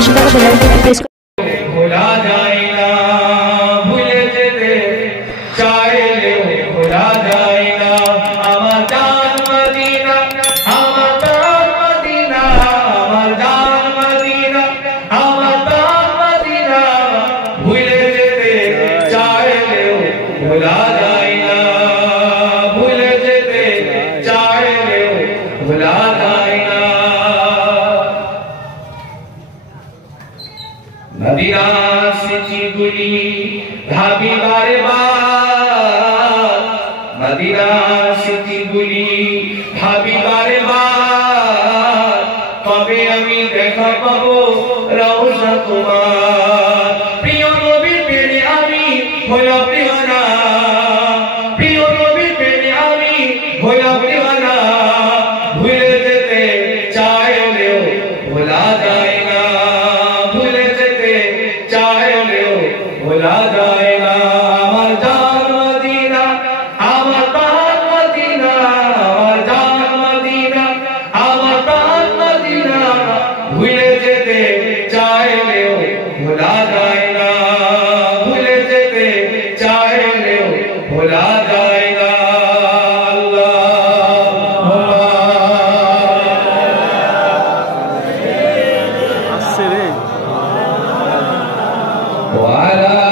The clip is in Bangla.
পাশে থাকা বেল আইকনটি প্রেস ভোলা যায় না, ভুলে যেতে চাইলেও ভোলা যায় না। আমার জান মদিনা, আমার জান মদিনা, আমার জান মদিনা, আমার জান মদিনা, ভুলে যেতে চাইলেও ভোলা যায় না, ভুলে যেতে চাইলেও ভোলা যায় না। মদিনার স্মৃতিগুলি ভাবি বারে বার, মদিনার স্মৃতিগুলি ভাবি বারে বার, কবে আমি দেখা পাবো রওজা তোমার। প্রিয় নবীর প্রেমে আমি হলাম দিওয়ানা, প্রিয় নবীর প্রেমে আমি হলাম দিওয়ানা, ভুলে যেতে চাইলেও ভোলা যায় না, ভুলে যেতে চাইলেও ভোলা যায় না। আমার জান মদিনা, আমার জান মদিনা, আমার জান মদিনা, আমার জান মদিনা, ভুলে যেতে চাইলেও ভোলা যায় না, ভুলে যেতে চাইলেও ভোলা যায় না। وعلى